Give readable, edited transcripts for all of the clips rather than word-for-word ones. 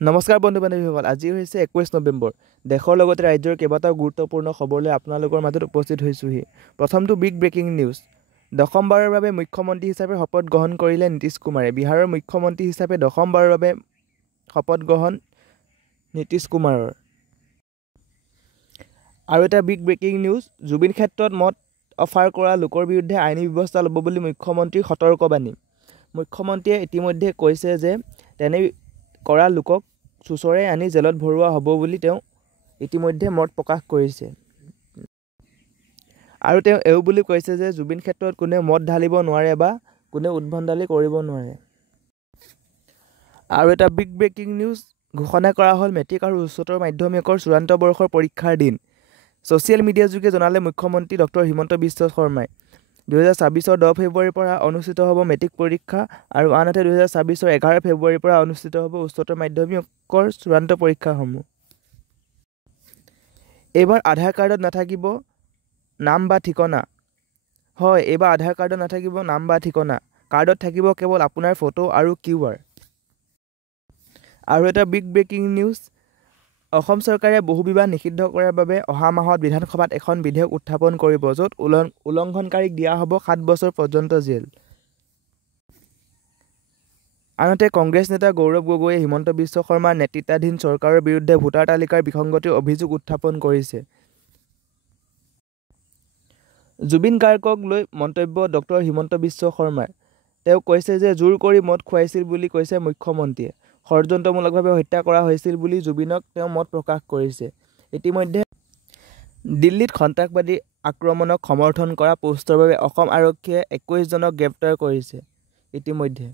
নমস্কাৰ বন্ধু বান্ধৱীসকল, আজি হৈছে 21 নৱেম্বৰ। দেশৰ লগতে ৰাজ্যৰ কেইবাটাও গুৰুত্বপূৰ্ণ খবৰলৈ আপোনালোকৰ মাজত উপস্থিত হৈছোহি। প্ৰথমটো বিগ ব্ৰেকিং নিউজ। দশমবাৰৰ বাবে মুখ্যমন্ত্ৰী হিচাপে শপত গ্ৰহণ কৰিলে নীতিশ কুমাৰে। বিহাৰৰ মুখ্যমন্ত্ৰী হিচাপে দশমবাৰৰ বাবে শপত গ্ৰহণ নীতিশ কুমাৰৰ। আৰু এটা বিগ ব্ৰেকিং নিউজ, জুবিন ক্ষেত্ৰত মদ অফাৰ কৰা লোকৰ বিৰুদ্ধে আইনী ব্যৱস্থা ল'ব বুলি মুখ্যমন্ত্ৰীৰ সতৰ্কবাণী। মুখ্যমন্ত্ৰীয়ে ইতিমধ্যে কৈছে যে তেনে কৰা লোকক চোচৰে আনি জেলত ভৰোৱা হ'ব বুলি তেওঁ ইতিমধ্যে মত প্ৰকাশ কৰিছে। আৰু তেওঁ এও বুলি কৈছে যে জুবিন ক্ষেত্ৰত কোনে মদ ঢালিব নোৱাৰে বা কোনে উদ্ভণ্ডালি কৰিব নোৱাৰে। আৰু এটা বিগ ব্ৰেকিং নিউজ, ঘোষণা কৰা হ'ল মেট্ৰিক আৰু উচ্চতৰ মাধ্যমিকৰ চূড়ান্ত বৰ্ষৰ পৰীক্ষাৰ দিন। ছ'চিয়েল মিডিয়া যোগে জনালে মুখ্যমন্ত্ৰী ডক্টৰ হিমন্ত বিশ্ব শৰ্মাই। 2024 10 ফেব্ৰুৱাৰীৰ পৰা অনুষ্ঠিত হ'ব মেট্ৰিক পৰীক্ষা আৰু আনহাতে 2024 11 ফেব্ৰুৱাৰীৰ পৰা অনুষ্ঠিত হ'ব উচ্চতৰ মাধ্যমিকৰ চূড়ান্ত পৰীক্ষাসমূহ। এইবাৰ আধাৰ কাৰ্ডত নাথাকিব নাম বা ঠিকনা। হয়, এইবাৰ আধাৰ কাৰ্ডত নাথাকিব নাম বা ঠিকনা। কাৰ্ডত থাকিব কেৱল আপোনাৰ ফটো আৰু QR। আৰু এটা বিগ ব্ৰেকিং নিউজ, অসম চৰকাৰে বহুবিবাহ নিষিদ্ধ কৰাৰ বাবে অহা মাহত বিধানসভাত এখন বিধেয়ক উত্থাপন কৰিব, য'ত উলংঘনকাৰীক দিয়া হ'ব 7 বছৰ পৰ্যন্ত জেল। আনহাতে কংগ্ৰেছ নেতা গৌৰৱ গগৈয়ে হিমন্ত বিশ্ব শৰ্মাৰ নেতৃত্বাধীন চৰকাৰৰ বিৰুদ্ধে ভোটাৰ তালিকাৰ বিসংগতিৰ অভিযোগ উত্থাপন কৰিছে। জুবিন গাৰ্গক লৈ মন্তব্য ডক্টৰ হিমন্ত বিশ্ব শৰ্মাৰ। তেওঁ কৈছে যে জোৰ কৰি মদ খুৱাইছিল বুলি কৈছে মুখ্যমন্ত্ৰীয়ে। ষড়যন্ত্ৰমূলকভাৱে হত্যা কৰা হৈছিল বুলি জুবিনক তেওঁ মত প্ৰকাশ কৰিছে। ইতিমধ্যে দিল্লীত সন্ত্ৰাসবাদী আক্ৰমণক সমৰ্থন কৰা পোষ্টৰ বাবে অসম আৰক্ষীয়ে 21 জনক গ্ৰেপ্তাৰ কৰিছে। ইতিমধ্যে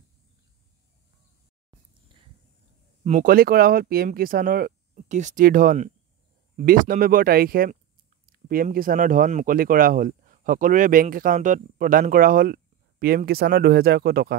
মুকলি কৰা হ'ল PM কিষাণৰ কিস্তিৰ ধন। 20 নৱেম্বৰ তাৰিখে PM কিষাণৰ ধন মুকলি কৰা হ'ল। সকলোৰে বেংক একাউণ্টত প্ৰদান কৰা হ'ল PM কিষাণৰ 2000কৈ টকা।